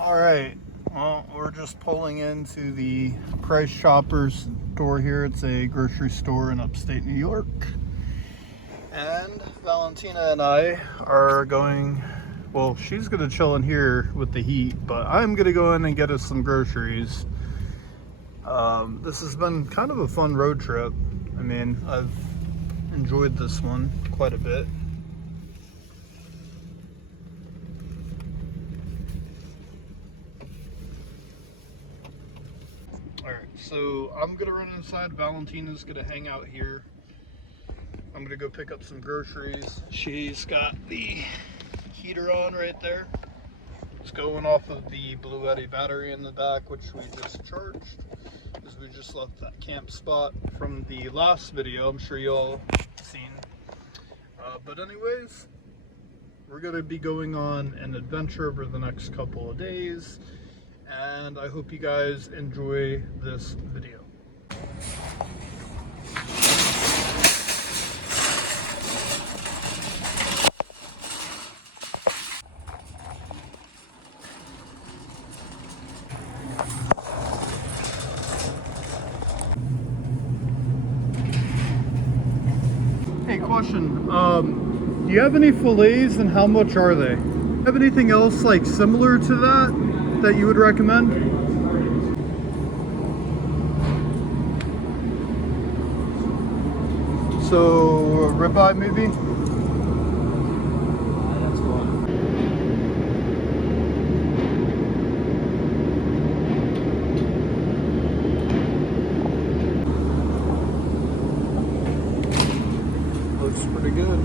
All right, well, we're just pulling into the Price Shoppers store here. It's a grocery store in upstate New York. And Valentina and I are going, well, she's gonna chill in here with the heat, but I'm gonna go in and get us some groceries. This has been kind of a fun road trip. I mean, I've enjoyed this one quite a bit. Alright, so I'm gonna run inside. Valentina's gonna hang out here. I'm gonna go pick up some groceries. She's got the heater on right there. It's going off of the Blue Eddy battery in the back, which we just charged, because we just left that camp spot from the last video. I'm sure you all seen. But anyways, we're gonna be going on an adventure over the next couple of days, and I hope you guys enjoy this video. Hey, question. Do you have any fillets, and how much are they? Have anything else like similar to that you would recommend? So ribeye maybe? That's cool. Looks pretty good.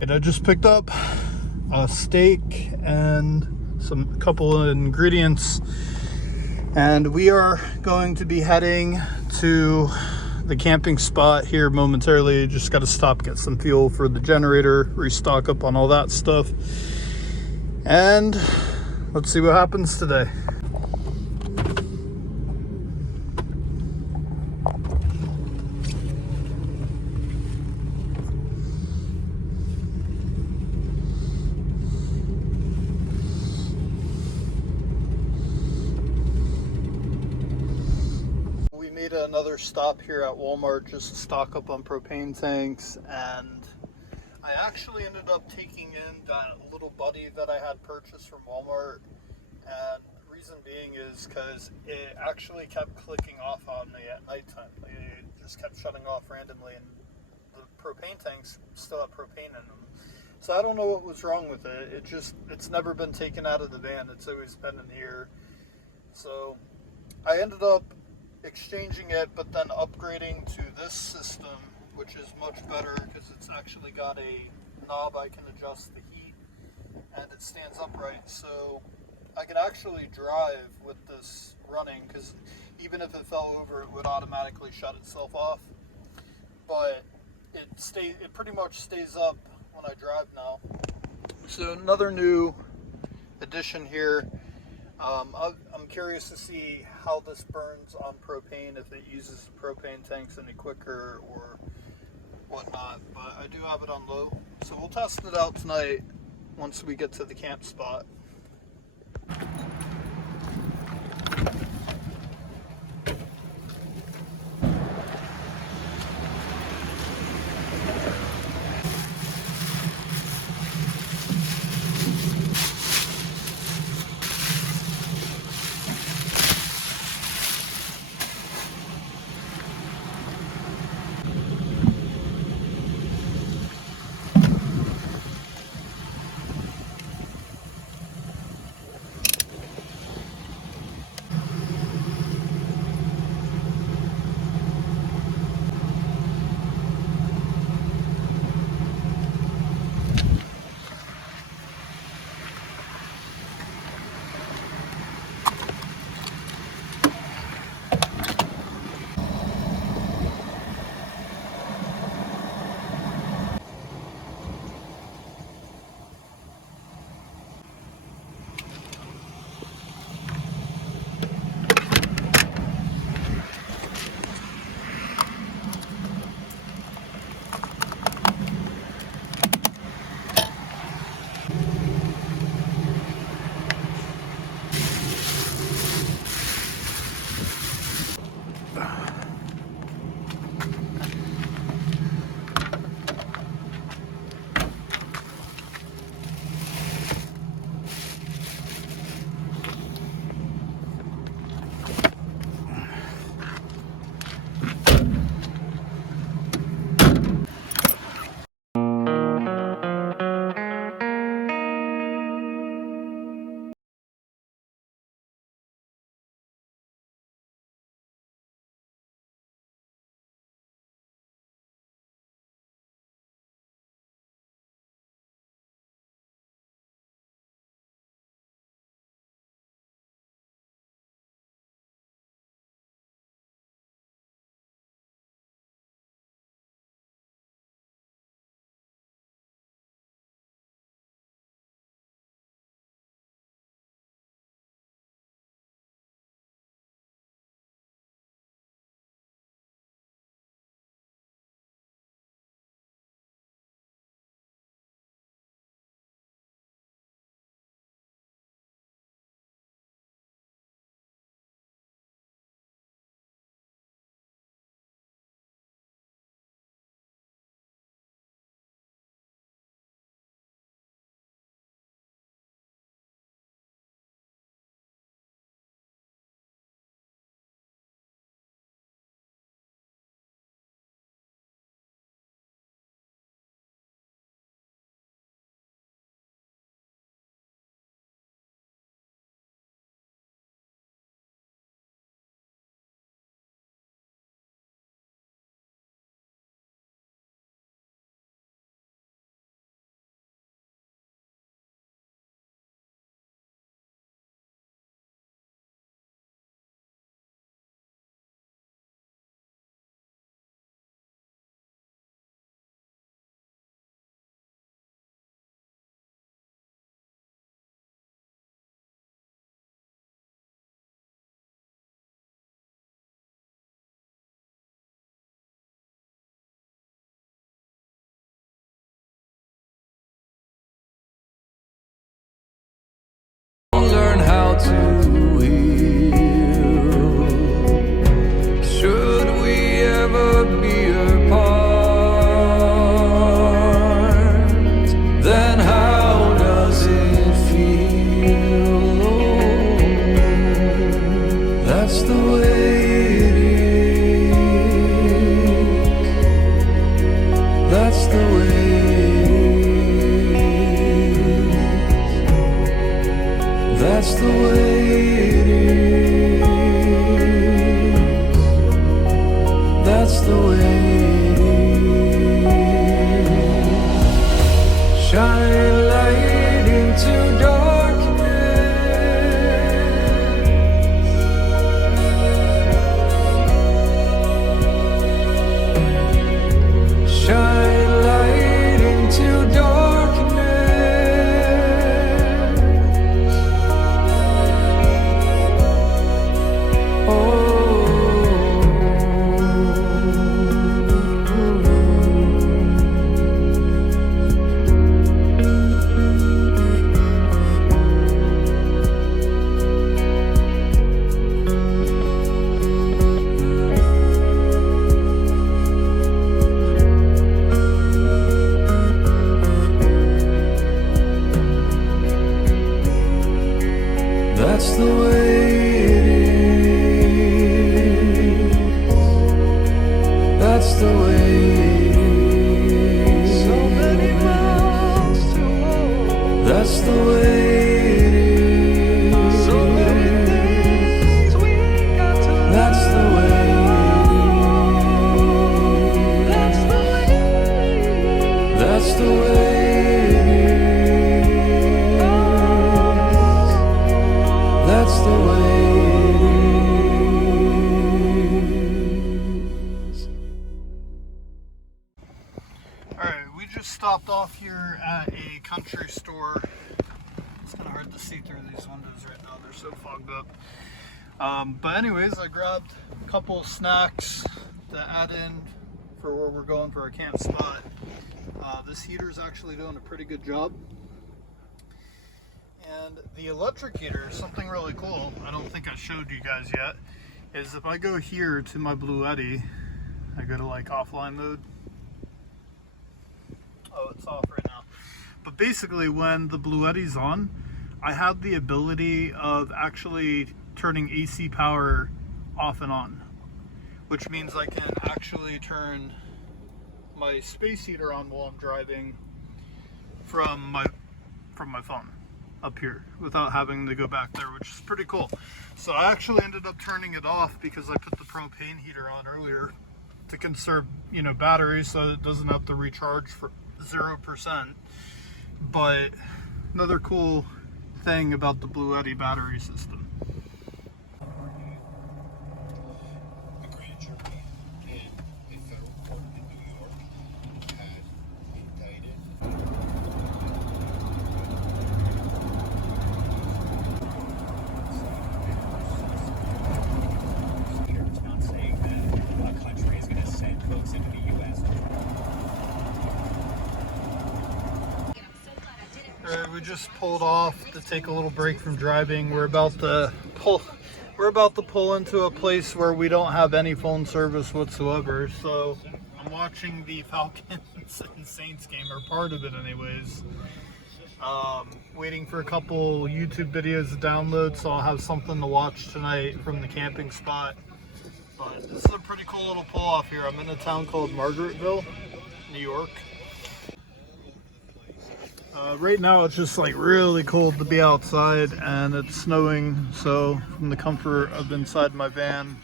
And I just picked up a steak and a couple of ingredients, and we are going to be heading to the camping spot here momentarily. Just got to stop, get some fuel for the generator, restock up on all that stuff, and let's see what happens today. Another stop here at Walmart just to stock up on propane tanks, and I actually ended up taking in that little buddy that I had purchased from Walmart, and the reason being is because it actually kept clicking off on me at nighttime. It just kept shutting off randomly, and the propane tanks still have propane in them. So I don't know what was wrong with it. It's never been taken out of the van. It's always been in here. So I ended up exchanging it, but then upgrading to this system, which is much better because it's actually got a knob I can adjust the heat, and it stands upright, so I can actually drive with this running, because even if it fell over it would automatically shut itself off, but it pretty much stays up when I drive now. So another new addition here. I'm curious to see how this burns on propane, if it uses the propane tanks any quicker or whatnot, but I do have it on low. So we'll test it out tonight once we get to the camp spot. Alright, we just stopped off here at a country store. It's kind of hard to see through these windows right now, they're so fogged up. But anyways, I grabbed a couple of snacks to add in for where we're going for our camp spot. This heater is actually doing a pretty good job. And the electric heater, something really cool, I don't think I showed you guys yet, is if I go here to my Bluetti, I go to like offline mode. Oh, it's off right now. But basically when the Bluetti's on, I have the ability of actually turning AC power off and on, which means I can actually turn my space heater on while I'm driving from my phone up here without having to go back there, which is pretty cool. So I actually ended up turning it off because I put the propane heater on earlier to conserve, you know, batteries so it doesn't have to recharge for 0%. But another cool thing about the Bluetti battery system. We just pulled off to take a little break from driving. We're about to pull into a place where we don't have any phone service whatsoever. So I'm watching the Falcons and Saints game, or part of it anyways. Waiting for a couple YouTube videos to download so I'll have something to watch tonight from the camping spot. But this is a pretty cool little pull off here. I'm in a town called Margaretville, New York. Right now it's just like really cold to be outside and it's snowing, so from the comfort of inside my van,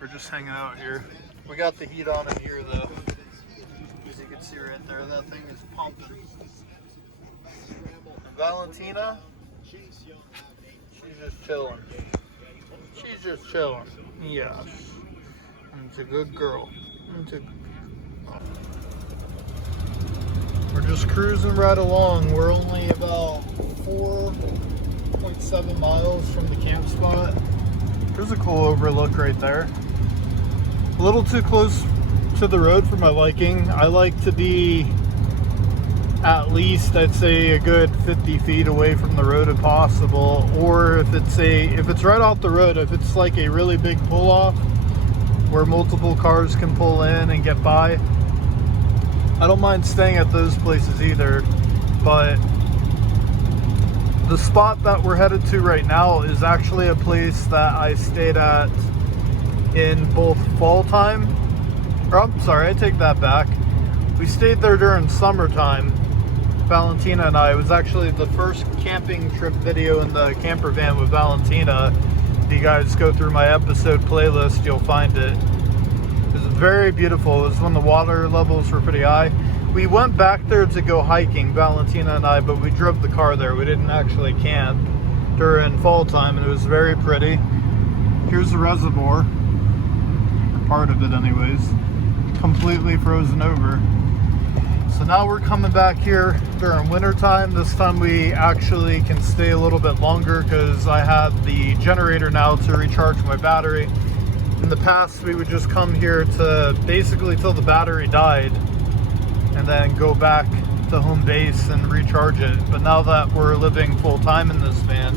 we're just hanging out here. We got the heat on in here though, as you can see right there, that thing is pumping. And Valentina, she's just chilling. She's just chilling. Yes. And it's a good girl. We're just cruising right along. We're only about 4.7 miles from the camp spot. There's a cool overlook right there. A little too close to the road for my liking. I like to be at least, I'd say, a good 50 feet away from the road if possible. Or if it's right off the road, if it's like a really big pull off where multiple cars can pull in and get by, I don't mind staying at those places either. But the spot that we're headed to right now is actually a place that I stayed at in both fall time, or I'm sorry, I take that back. We stayed there during summertime, Valentina and I. It was actually the first camping trip video in the camper van with Valentina. If you guys go through my episode playlist, you'll find it. It was very beautiful. It was when the water levels were pretty high. We went back there to go hiking, Valentina and I, but we drove the car there. We didn't actually camp during fall time, and it was very pretty. Here's the reservoir, or part of it anyways, completely frozen over. So now we're coming back here during winter time. This time we actually can stay a little bit longer because I have the generator now to recharge my battery. In the past, we would just come here to basically till the battery died and then go back to home base and recharge it. But now that we're living full time in this van,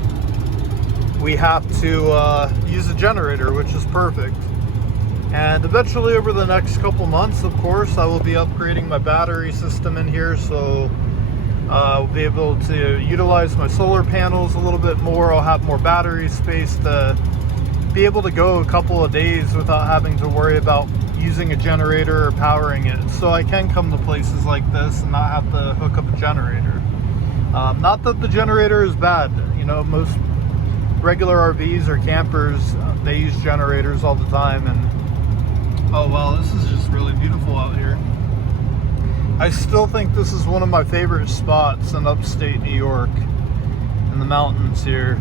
we have to use a generator, which is perfect. And eventually over the next couple months, of course, I will be upgrading my battery system in here, so I'll be able to utilize my solar panels a little bit more. I'll have more battery space to be able to go a couple of days without having to worry about using a generator or powering it. So I can come to places like this and not have to hook up a generator. Not that the generator is bad. You know, most regular RVs or campers, they use generators all the time. And oh wow, this is just really beautiful out here. I still think this is one of my favorite spots in upstate New York, in the mountains here.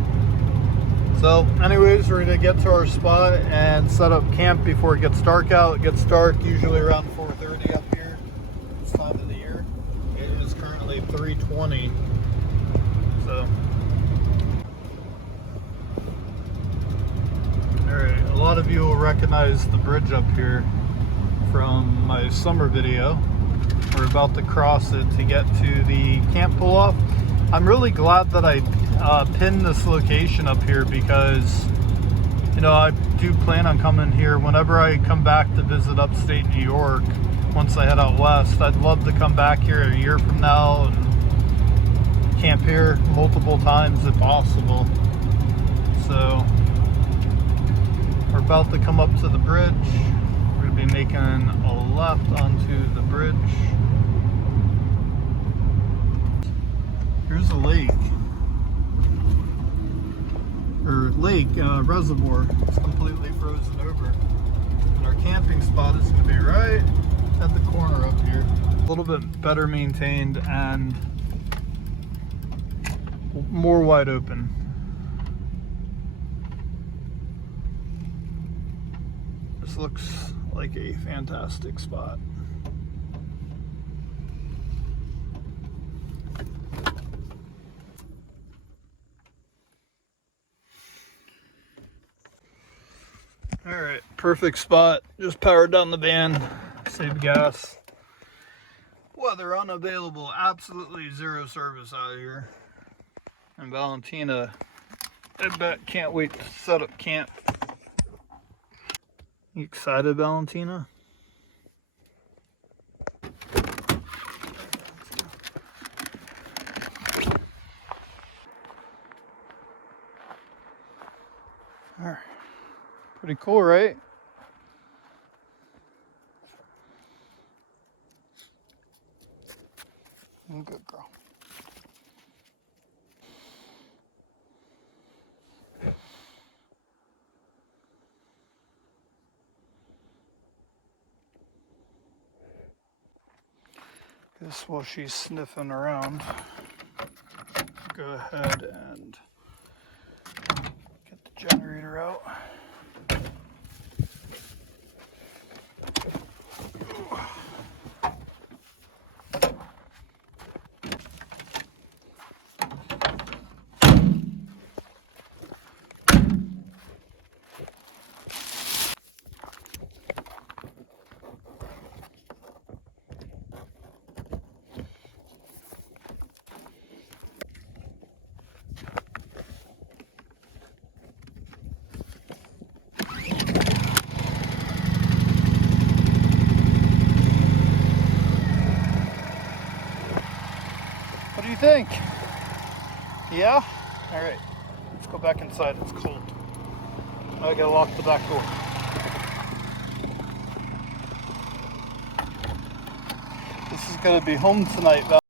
So anyways, we're gonna get to our spot and set up camp before it gets dark out. It gets dark usually around 4:30 up here this time of the year. It is currently 3:20. So alright, a lot of you will recognize the bridge up here from my summer video. We're about to cross it to get to the camp pull-off. I'm really glad that I pinned this location up here because, you know, I do plan on coming here whenever I come back to visit upstate New York. Once I head out west, I'd love to come back here a year from now and camp here multiple times if possible. So we're about to come up to the bridge. We're going to be making a left onto the bridge. Here's a lake, or reservoir. It's completely frozen over. And our camping spot is going to be right at the corner up here. A little bit better maintained and more wide open. This looks like a fantastic spot. Alright, perfect spot. Just powered down the van, save gas. Weather unavailable, absolutely zero service out here. And Valentina, I bet can't wait to set up camp. You excited, Valentina? Alright. Pretty cool, right? Good girl. Guess while she's sniffing around, go ahead and get the generator out. What do you think? Yeah? Alright, let's go back inside. It's cold. I gotta lock the back door. This is gonna be home tonight, Val.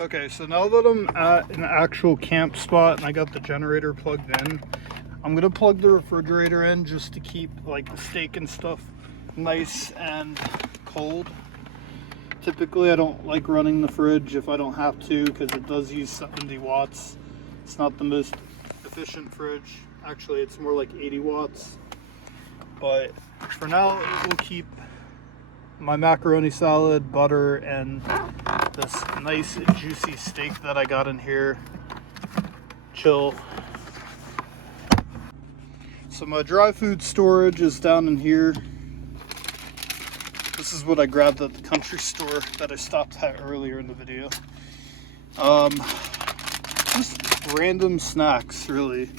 Okay, so now that I'm at an actual camp spot and I got the generator plugged in, I'm gonna plug the refrigerator in just to keep like the steak and stuff nice and cold. Typically I don't like running the fridge if I don't have to, because it does use 70 watts. It's not the most efficient fridge. Actually, it's more like 80 watts. But for now, it will keep my macaroni salad, butter, and this nice juicy steak that I got in here chill. So my dry food storage is down in here. This is what I grabbed at the country store that I stopped at earlier in the video. Just random snacks, really.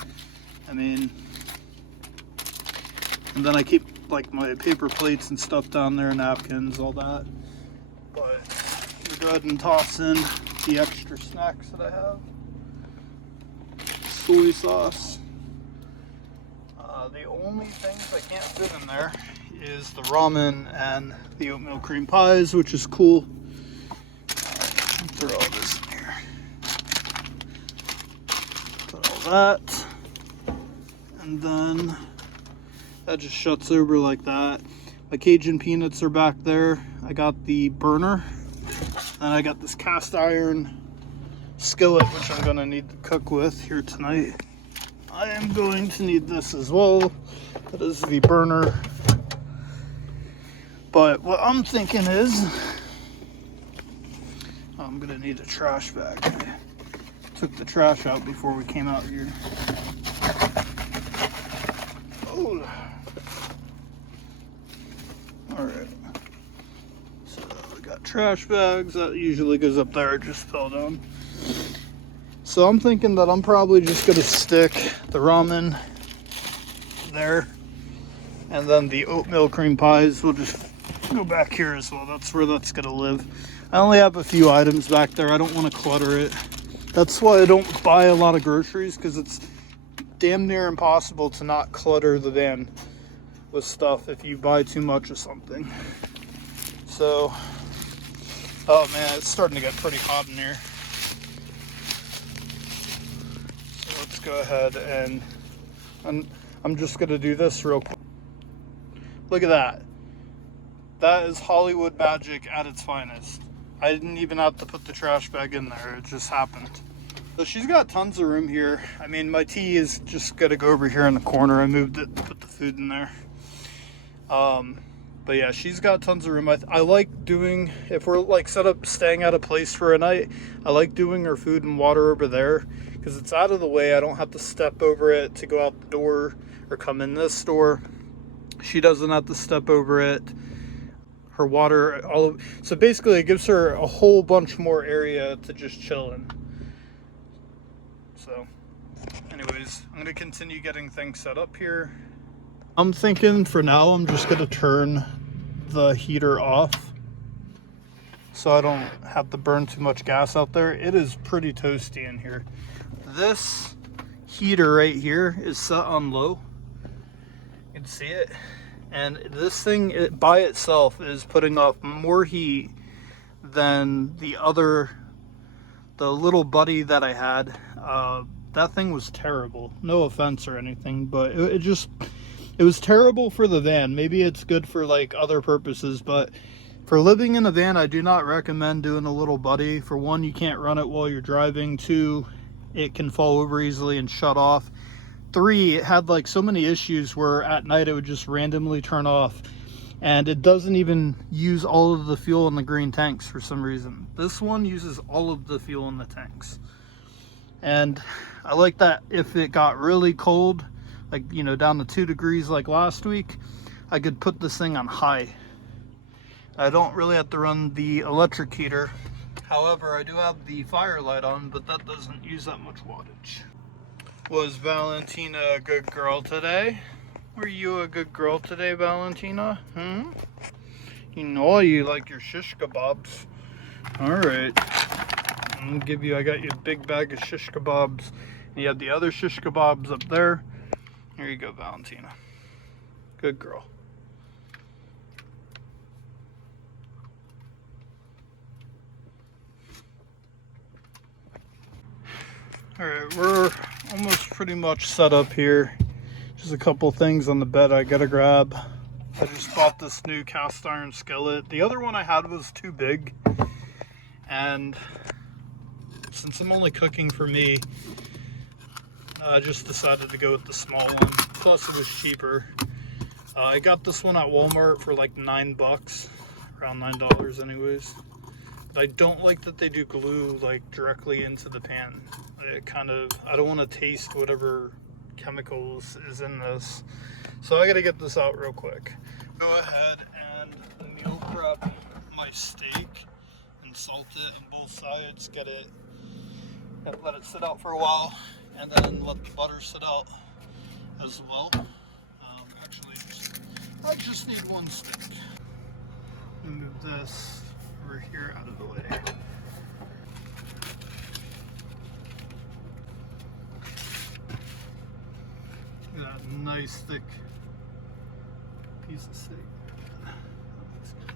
I mean, and then I keep like my paper plates and stuff down there, napkins, all that. But we'll go ahead and toss in the extra snacks that I have. Soy sauce. The only things I can't fit in there is the ramen and the oatmeal cream pies, which is cool. Throw all this in here. Put all that. And then that just shuts over like that. My Cajun peanuts are back there. I got the burner. Then I got this cast iron skillet, which I'm gonna need to cook with here tonight. I am going to need this as well. That is the burner. But what I'm thinking is, I'm gonna need a trash bag. I took the trash out before we came out here. Oh. Alright. So we got trash bags. That usually goes up there. It just fell down. So I'm thinking that I'm probably just gonna stick the ramen there, and then the oatmeal cream pies will just go back here as well. That's where that's gonna live. I only have a few items back there. I don't want to clutter it. That's why I don't buy a lot of groceries, because it's damn near impossible to not clutter the van with stuff if you buy too much of something. So, oh man, it's starting to get pretty hot in here. Let's go ahead and I'm just gonna do this real quick. Look at that. That is Hollywood magic at its finest. I didn't even have to put the trash bag in there. It just happened. So she's got tons of room here. I mean, my tea is just gonna go over here in the corner. I moved it to put the food in there. But yeah, she's got tons of room. I like doing, if we're like set up staying at a place for a night, I like doing her food and water over there, because it's out of the way. I don't have to step over it to go out the door or come in this door. She doesn't have to step over it. Her water, so basically it gives her a whole bunch more area to just chill in. So anyways, I'm gonna continue getting things set up here. I'm thinking for now I'm just gonna turn the heater off so I don't have to burn too much gas out there. It is pretty toasty in here. This heater right here is set on low. You can see it. And this thing by itself is putting off more heat than the little buddy that I had. That thing was terrible. No offense or anything, but it was terrible for the van. Maybe it's good for like other purposes, but for living in a van, I do not recommend doing a little buddy. For one, you can't run it while you're driving. Two, it can fall over easily and shut off. Three, it had like so many issues where at night it would just randomly turn off, and it doesn't even use all of the fuel in the green tanks for some reason. This one uses all of the fuel in the tanks. And I like that if it got really cold, like, you know, down to 2 degrees like last week, I could put this thing on high. I don't really have to run the electric heater. However, I do have the firelight on, but that doesn't use that much wattage. Was Valentina a good girl today? Were you a good girl today, Valentina? You know you like your shish kebabs. Alright. I'm gonna give you, I got you a big bag of shish kebabs. And you have the other shish kebabs up there. Here you go, Valentina. Good girl. Alright, we're almost pretty much set up here. Just a couple things on the bed I gotta grab. I just bought this new cast iron skillet. The other one I had was too big, and since I'm only cooking for me, I just decided to go with the small one. Plus it was cheaper. I got this one at Walmart for like $9, around $9 anyways. But I don't like that they do glue like directly into the pan. I don't want to taste whatever chemicals is in this. So I gotta get this out real quick. Go ahead and meal prep my steak and salt it on both sides. Get it and let it sit out for a while, and then let the butter sit out as well. Actually, I just need one steak. I'm gonna move this over here out of the way. Look at that nice thick piece of steak. That looks good.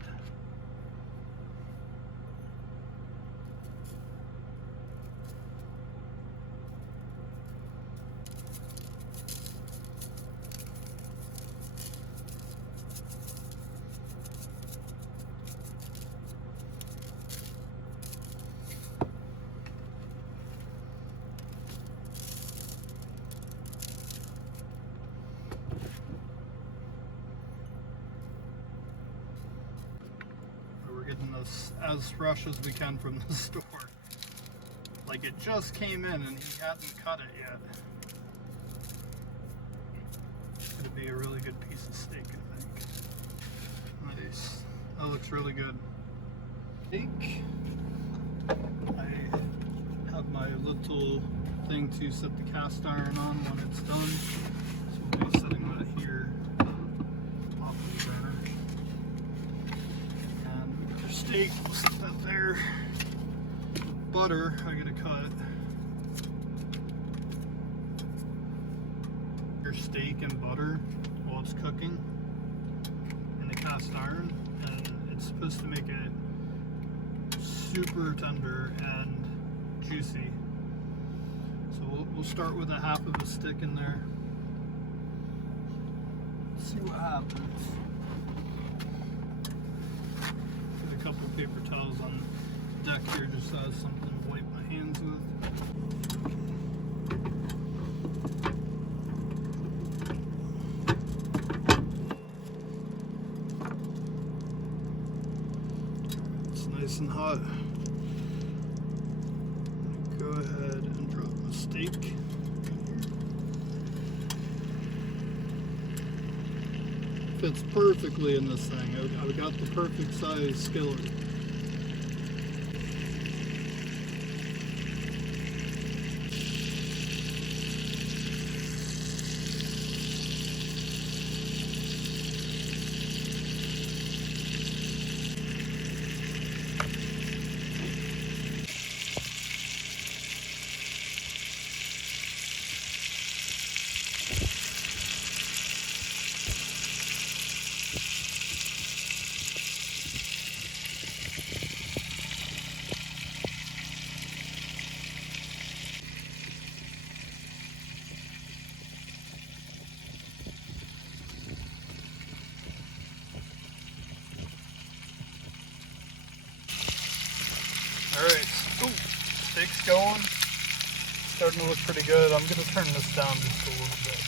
Getting this as fresh as we can from the store. Like it just came in and he hadn't cut it yet. It's gonna be a really good piece of steak, I think. Nice. That looks really good. Steak. I have my little thing to set the cast iron on when it's done. So we'll be setting that here off of the burner. Steak, we'll set that there. Butter, I gotta cut. Your steak and butter while it's cooking in the cast iron, and it's supposed to make it super tender and juicy. So we'll start with a half of a stick in there. See what happens. Couple paper towels on deck here just as something to wipe my hands with. It's nice and hot. Go ahead and drop the steak. Fits perfectly in this thing. I've got the perfect size skillet. Alright, steak's going. Starting to look pretty good. I'm going to turn this down just a little bit.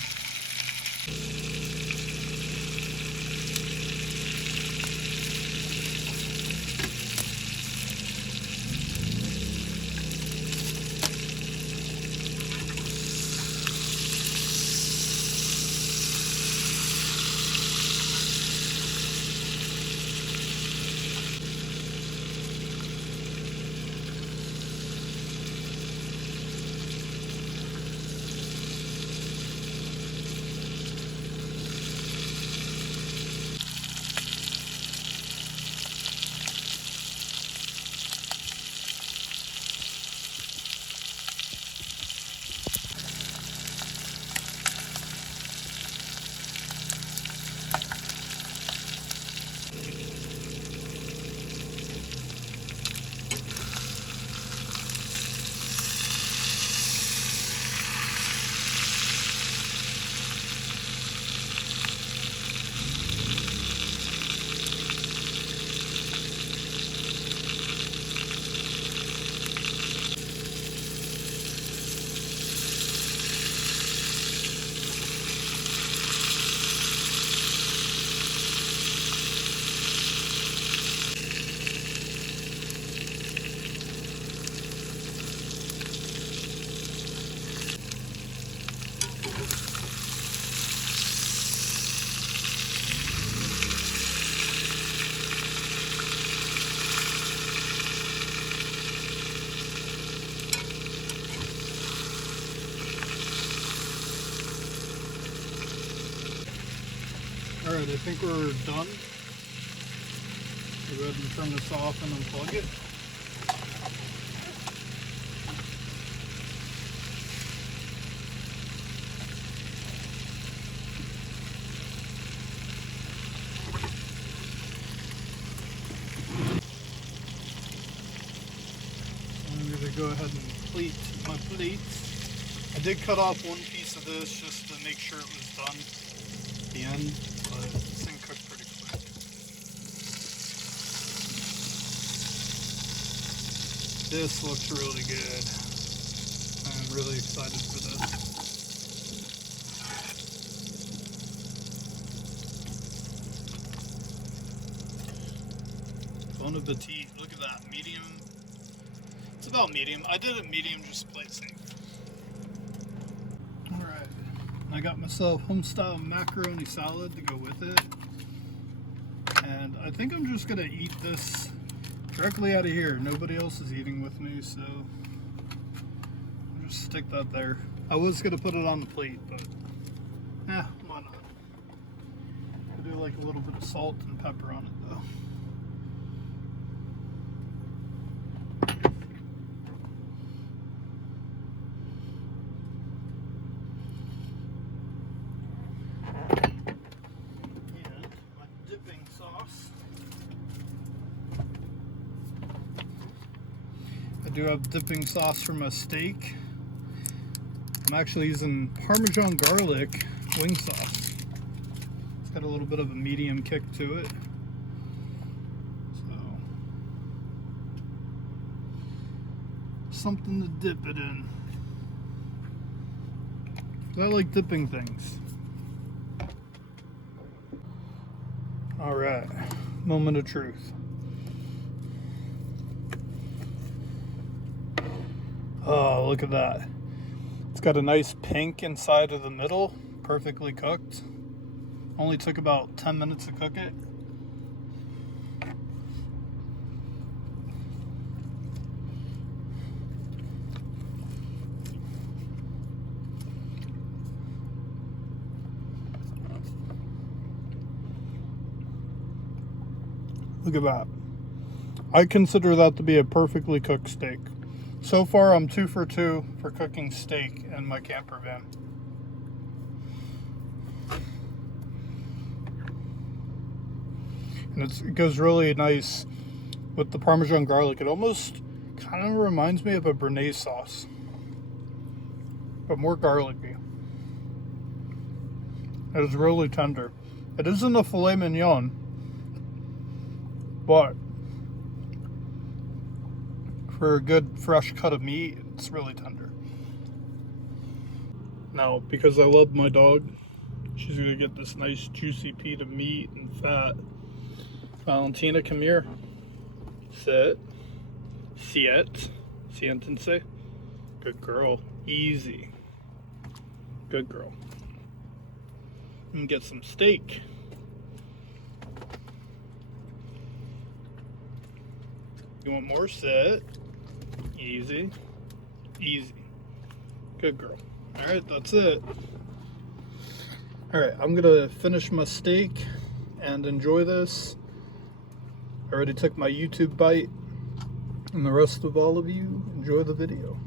Alright, I think we're done. We'll go ahead and turn this off and unplug it. I'm going to go ahead and plate my plates. I did cut off one piece of this just to make sure it was done at the end, but this thing cooked pretty quick. This looks really good. I'm really excited for this. Bon appetit. Look at that. Medium. It's about medium. I did it medium just to play it safe. Alright. I got myself home-style macaroni salad to go with it. And I think I'm just going to eat this directly out of here. Nobody else is eating with me, so I'll just stick that there. I was going to put it on the plate, but why not? I do like a little bit of salt and pepper on it, though. I do have dipping sauce for my steak. I'm actually using Parmesan garlic wing sauce. It's got a little bit of a medium kick to it. So, something to dip it in. I like dipping things. Alright, moment of truth. Oh, look at that. It's got a nice pink inside of the middle, perfectly cooked. Only took about 10 minutes to cook it. Look at that. I consider that to be a perfectly cooked steak. So far, I'm 2 for 2 for cooking steak in my camper van. And it goes really nice with the Parmesan garlic. It almost kind of reminds me of a béarnaise sauce, but more garlicky. It is really tender. It isn't a filet mignon, but for a good fresh cut of meat, it's really tender. Now, because I love my dog, she's gonna get this nice juicy piece of meat and fat. Valentina, come here. Sit. Siet. Siéntense. Good girl. Easy. Good girl. And get some steak. You want more? Sit. Easy. Easy. Good girl. Alright, that's it. Alright, I'm gonna finish my steak and enjoy this. I already took my YouTube bite, and the rest of all of you, enjoy the video.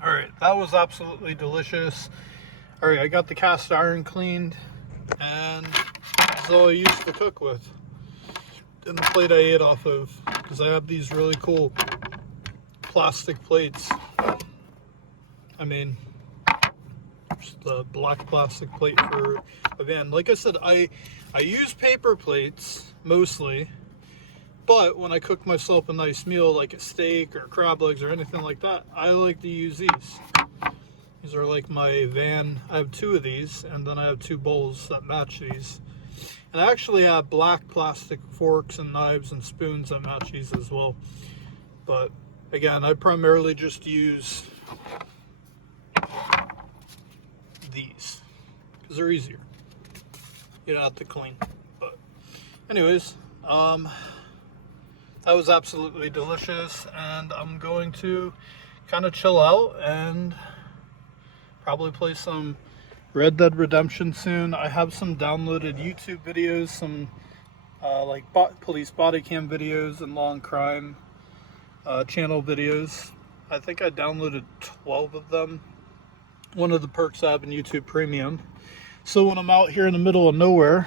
Alright, that was absolutely delicious. Alright, I got the cast iron cleaned, and that's all I used to cook with. And the plate I ate off of, because I have these really cool plastic plates. I mean, just the black plastic plate for a van. Like I said, I use paper plates mostly, but when I cook myself a nice meal like a steak or crab legs or anything like that, I like to use these. These are like my van. I have 2 of these, and then I have 2 bowls that match these. And I actually have black plastic forks and knives and spoons that match these as well. But again, I primarily just use these because they're easier. You don't have to clean. But anyways, that was absolutely delicious, and I'm going to kind of chill out and probably play some Red Dead Redemption soon. I have some downloaded YouTube videos, some like police body cam videos and law and crime channel videos. I think I downloaded 12 of them. One of the perks I have in YouTube Premium. So when I'm out here in the middle of nowhere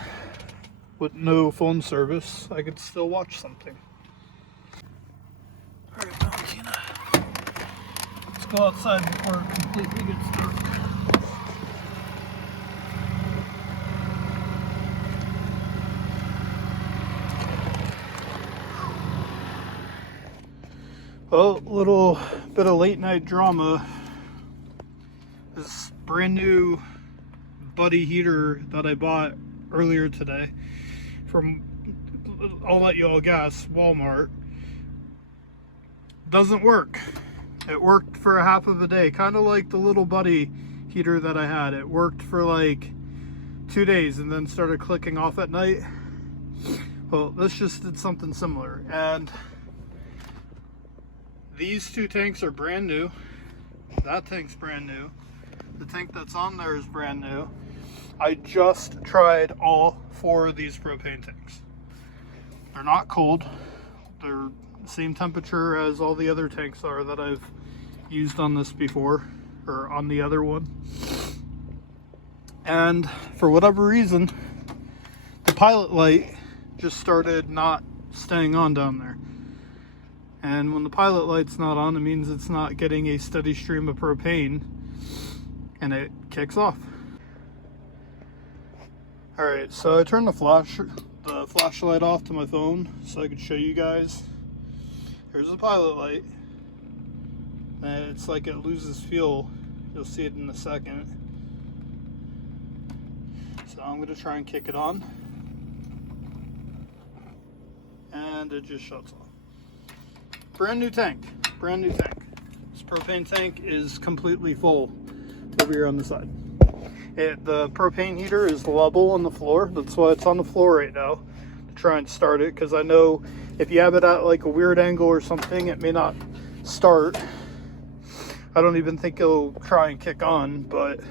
with no phone service, I could still watch something. Alright, Valentina. Let's go outside before it completely gets dark. Well, a little bit of late night drama. This brand new buddy heater that I bought earlier today from, I'll let you all guess, Walmart, doesn't work. It worked for a half of a day, kind of like the little buddy heater that I had. It worked for like 2 days and then started clicking off at night. Well, this just did something similar. And these two tanks are brand new. That tank's brand new. The tank that's on there is brand new. I just tried all 4 of these propane tanks. They're not cold. They're the same temperature as all the other tanks are that I've used on this before, or on the other one. And for whatever reason, the pilot light just started not staying on down there. And when the pilot light's not on, it means it's not getting a steady stream of propane, and it kicks off. Alright, so I turned the flashlight off to my phone so I could show you guys. Here's the pilot light. And it's like it loses fuel. You'll see it in a second. So I'm going to try and kick it on. And it just shuts off. Brand new tank. Brand new tank. This propane tank is completely full over here on the side. The propane heater is level on the floor. That's why it's on the floor right now, to try and start it, because I know if you have it at like a weird angle or something, it may not start. I don't even think it'll try and kick on, but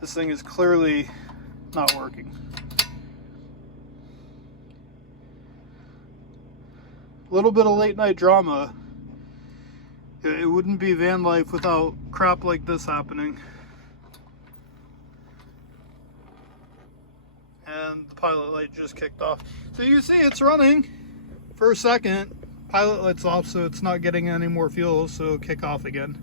this thing is clearly not working. A little bit of late night drama. It wouldn't be van life without crap like this happening. And the pilot light just kicked off. So you see it's running for a second. Pilot light's off, so it's not getting any more fuel, so it'll kick off again.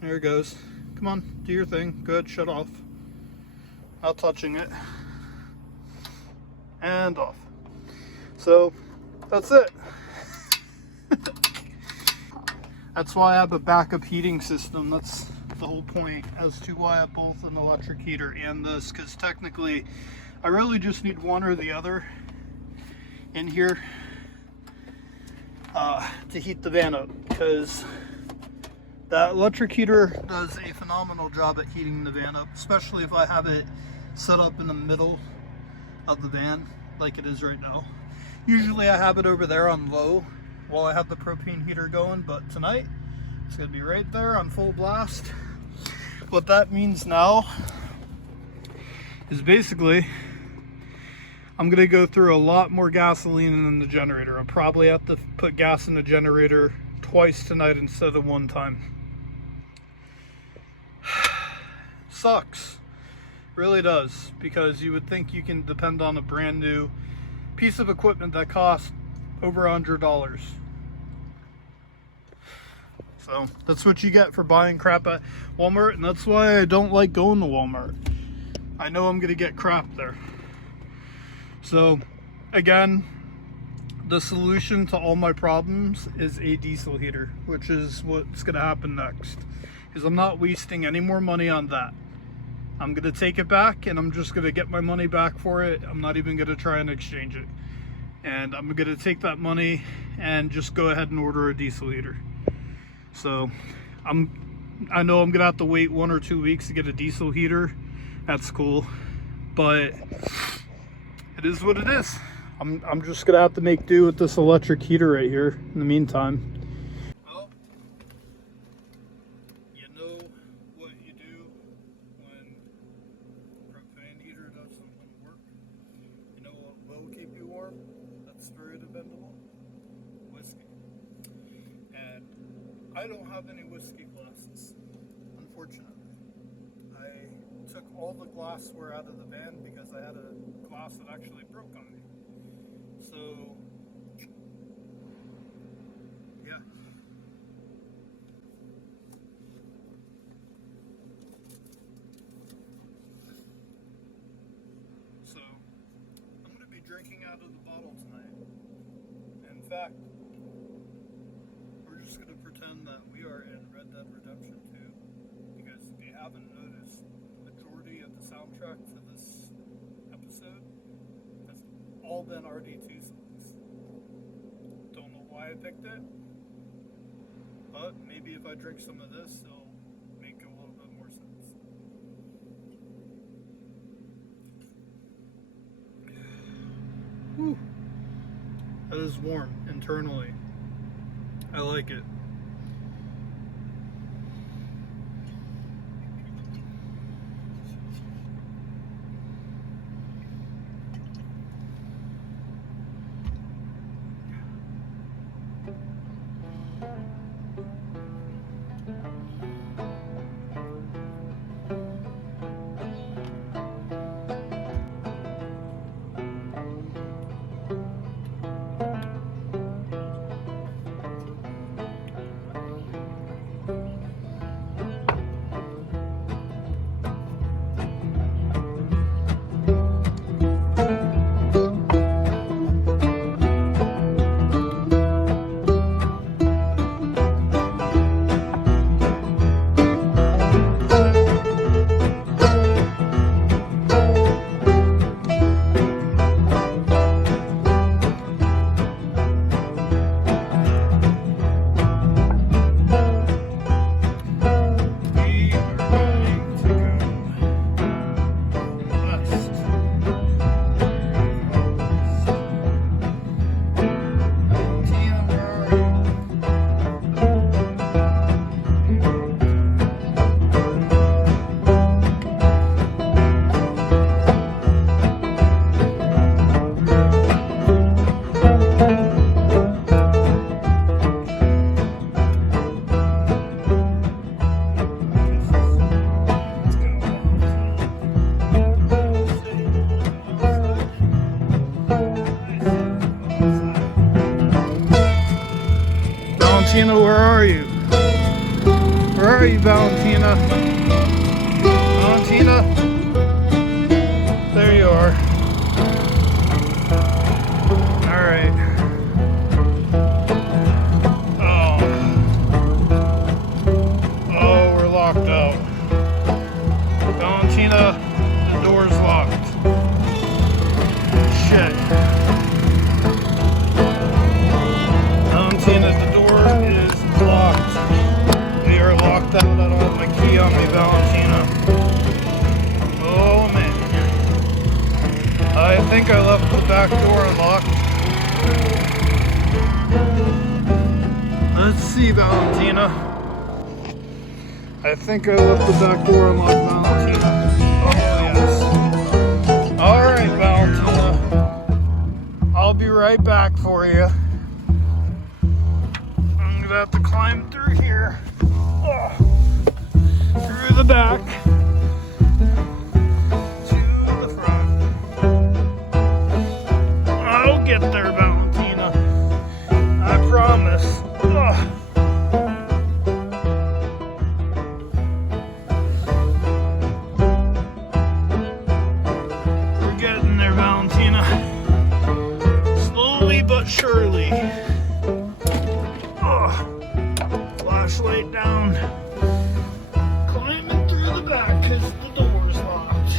There it goes. Come on, do your thing. Good, shut off. Not touching it. And off. So that's it. That's why I have a backup heating system. That's the whole point as to why I have both an electric heater and this, because technically I really just need one or the other in here to heat the van up, because that electric heater does a phenomenal job at heating the van up, especially if I have it set up in the middle of the van like it is right now. Usually I have it over there on low while I have the propane heater going, but tonight it's going to be right there on full blast. What that means now is basically I'm going to go through a lot more gasoline in the generator. I'll probably have to put gas in the generator twice tonight instead of one time. Sucks. Really does, because you would think you can depend on a brand new piece of equipment that costs over $100. So that's what you get for buying crap at Walmart, and that's why I don't like going to Walmart. I know I'm gonna get crap there. So again, the solution to all my problems is a diesel heater, which is what's gonna happen next, because I'm not wasting any more money on that. I'm gonna take it back and I'm just gonna get my money back for it. I'm not even gonna try and exchange it. and I'm gonna take that money and just go ahead and order a diesel heater. So I know I'm gonna have to wait 1 or 2 weeks to get a diesel heater. That's cool, but it is what it is. I'm just gonna have to make do with this electric heater right here in the meantime. Well, you know what you do when a propane heater doesn't work. You know what will keep you warm? That's very dependable. Whiskey. And I don't have any whiskey glasses, unfortunately. I took all the glassware out of the van because I had a glass that actually broke on me. So, yeah. So, I'm going to be drinking out of the bottle tonight. In fact, we're just going to pretend that we are in Red Dead Redemption 2, because if you haven't noticed, the majority of the soundtrack to this episode has all been RD2 songs. Don't know why I picked it, but maybe if I drink some of this, it'll make a little bit more sense. Whew. That is warm internally. I like it. Valentina, where are you? Where are you, Valentina? Valentina? There you are. Alright. Oh, we're locked out. Valentina, the door's locked. Shit. Valentina, the door is locked. We are locked out. I don't have my key on me, Valentina. Oh man. I think I left the back door unlocked. Let's see, Valentina. I think I left the back door unlocked, Valentina. Oh yes. Alright, Valentina. I'll be right back for you. I'm gonna have to climb through here. Through the back. To the front. I'll get there, Valentina. I promise. We're getting there, Valentina. Slowly but surely. Flashlight down. Climbing through the back because the door's locked.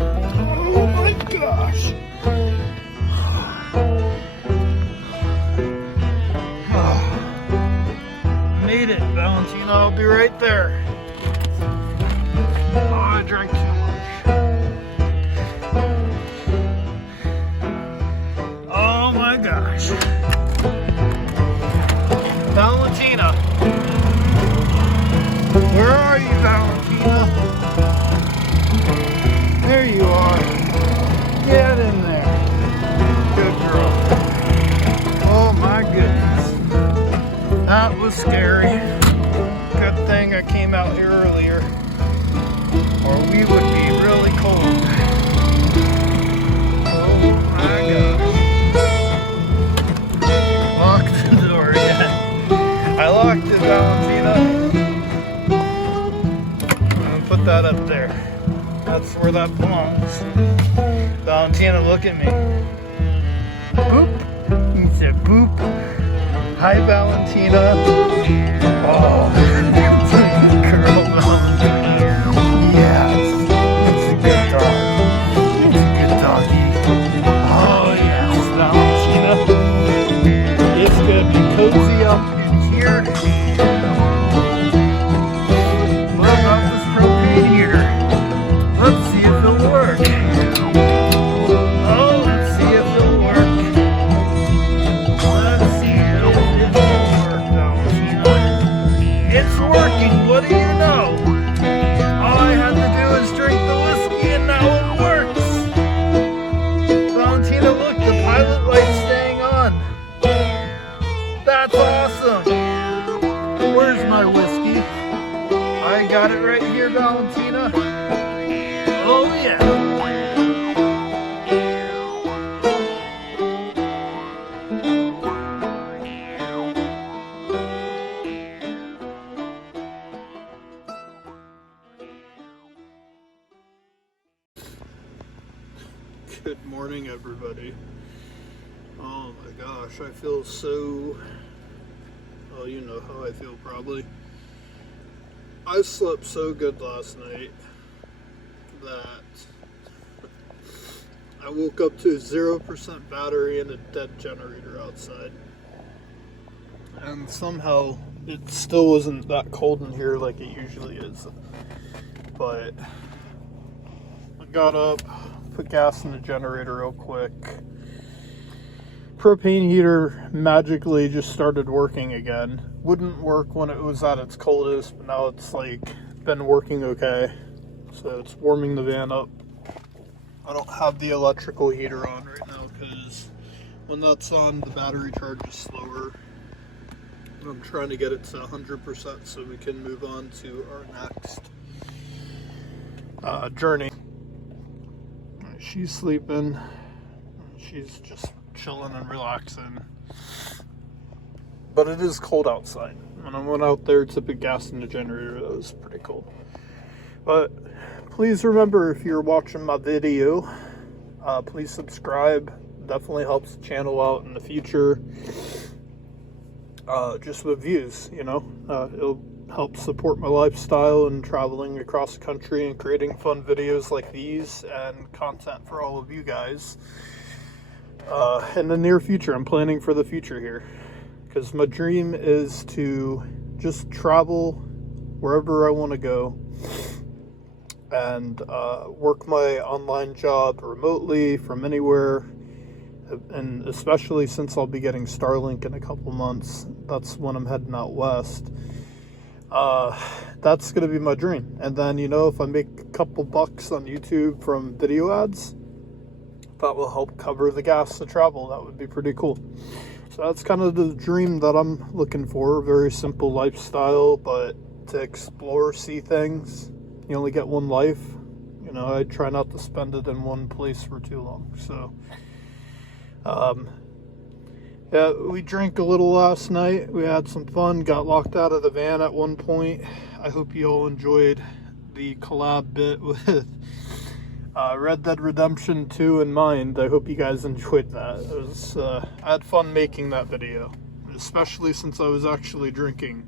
Oh my gosh. my gosh. Valentina. Where are you, Valentina? There you are. Get in there. Good girl. Oh my goodness. That was scary. Good thing I came out here earlier, or we would be really cold. Oh my gosh. Locked the door again. I locked it, Valentina. I'm gonna put that up there. That's where that belongs. Valentina, look at me. Boop. He said boop. Hi, Valentina. Oh, girl, Valentina. Yes, it's a good dog. It's a good doggy. Oh, yes, Valentina. It's gonna be cozy up in here. What about this propane heater? Let's see if it'll work. Oh, let's see if it'll work. Let's see if it'll work, Valentina. It's working, what do you know? All I had to do is drink the whiskey and now it works. Valentina, look, the pilot light's staying on. That's awesome. Where's my whiskey? I got it right here, Valentina. Oh yeah. Good morning, everybody. Oh my gosh, I feel so... Well, you know how I feel probably. I slept so good last night that I woke up to 0% battery and a dead generator outside. And somehow it still wasn't that cold in here like it usually is. But I got up, put gas in the generator real quick. Propane heater magically just started working again. Wouldn't work when it was at its coldest, but now it's like been working okay. So it's warming the van up. I don't have the electrical heater on right now because when that's on, the battery charge is slower. I'm trying to get it to 100% so we can move on to our next journey. She's sleeping. She's just chilling and relaxing. But it is cold outside. When I went out there to put gas in the generator, that was pretty cold. But please remember, if you're watching my video, please subscribe. Definitely helps the channel out in the future. Just with views, you know. It'll help support my lifestyle and traveling across the country and creating fun videos like these and content for all of you guys. In the near future, I'm planning for the future here. Because my dream is to just travel wherever I want to go and work my online job remotely from anywhere. And especially since I'll be getting Starlink in a couple months, that's when I'm heading out west. That's going to be my dream. And then, you know, if I make a couple bucks on YouTube from video ads, that will help cover the gas to travel. That would be pretty cool. So that's kind of the dream that I'm looking for. Very simple lifestyle, but to explore, see things. You only get one life. You know, I try not to spend it in one place for too long. So, yeah, we drank a little last night. We had some fun. Got locked out of the van at one point. I hope you all enjoyed the collab bit with Red Dead Redemption 2 in mind. I hope you guys enjoyed that. It was, I had fun making that video, especially since I was actually drinking.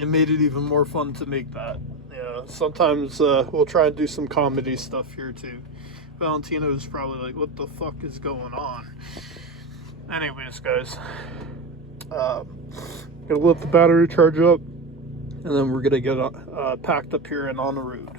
It made it even more fun to make that. Yeah, sometimes we'll try and do some comedy stuff here too. Valentina was probably like, what the fuck is going on? Anyways, guys, gonna let the battery charge up, and then we're gonna get packed up here and on the road.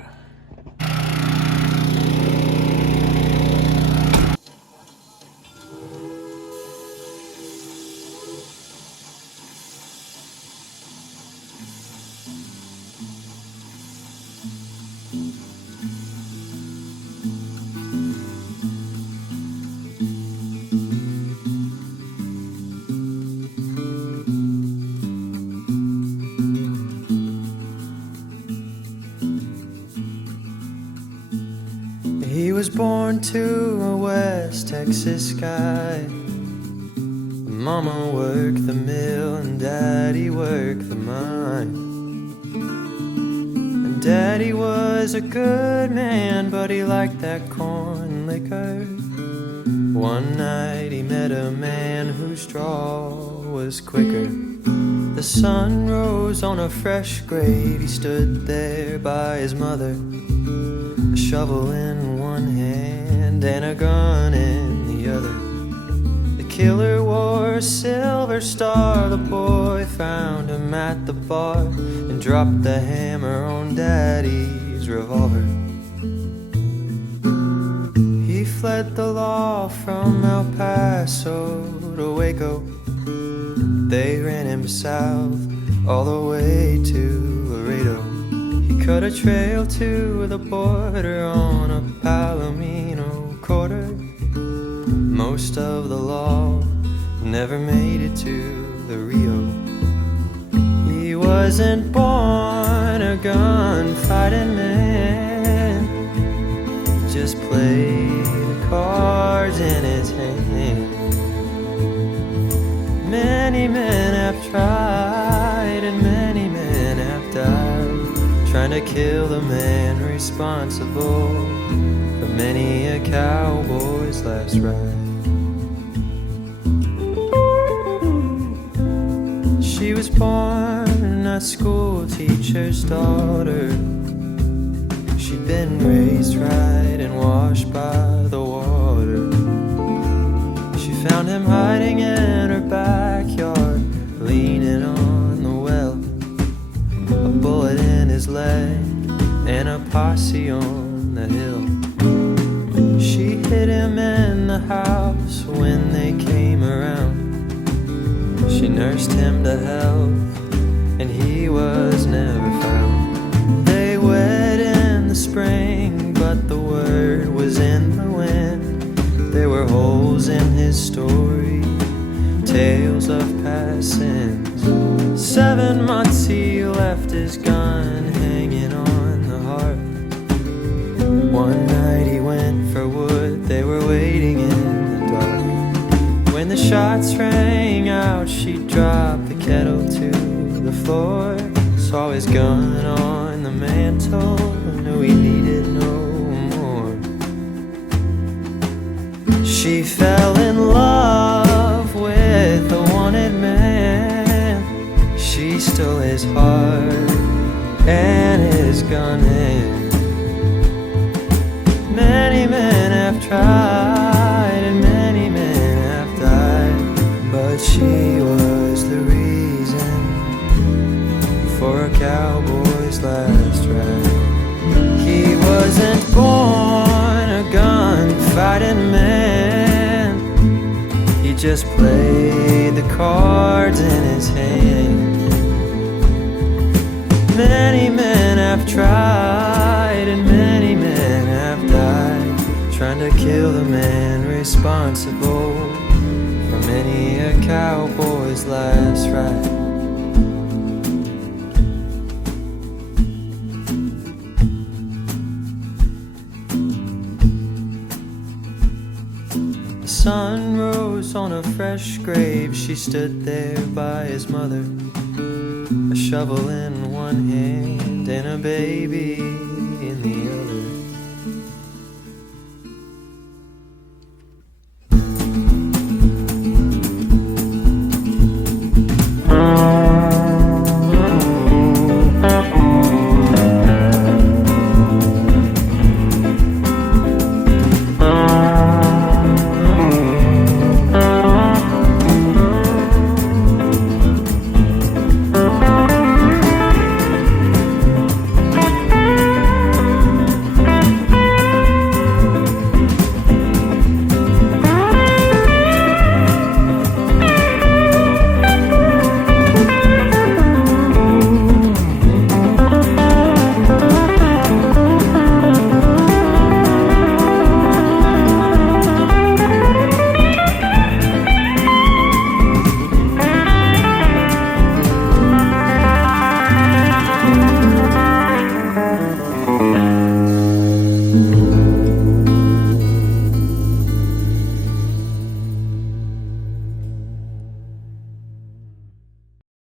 born to a West Texas sky. Mama worked the mill and Daddy worked the mine. And Daddy was a good man, but he liked that corn liquor. One night he met a man whose draw was quicker. The sun rose on a fresh grave. He stood there by his mother, a shovel in one hand and a gun in the other. The killer wore a silver star. The boy found him at the bar and dropped the hammer on Daddy's revolver. He fled the law from El Paso to Waco. They ran him south all the way to Laredo. He cut a trail to the border on a Palomino quarter. Most of the law never made it to the Rio. He wasn't born a gun-fighting man, he just played the cards in his hand. Many men have tried and many men have died, trying to kill the man responsible for many a cowboy's last ride. She was born a school teacher's daughter. She'd been raised right and washed by the water. She found him hiding in her backyard, leaning on the well, a bullet in his leg and a posse on the hill. She hid him in the house when they came around. She nursed him to health and he was never found. They wed in the spring, but the word was in the wind. There were holes in his story, tales of past sins. 7 months he left his gun hanging on the hearth. One night he went for wood, they were waiting in the dark. When the shots rang out, she dropped the kettle to the floor. Saw his gun on the mantle, knew he needed no more. She fell in love with a wanted man. She stole his heart and his gun hand. Many men have tried and many men have died, but she was the reason for a cowboy's last ride. He wasn't born a gun-fighting man, he just played the cards in his hand. Many men have tried and many men have died, trying to kill the man responsible for many a cowboy's last ride. The sun rose on a fresh grave. She stood there by his mother, a shovel in one hand and a baby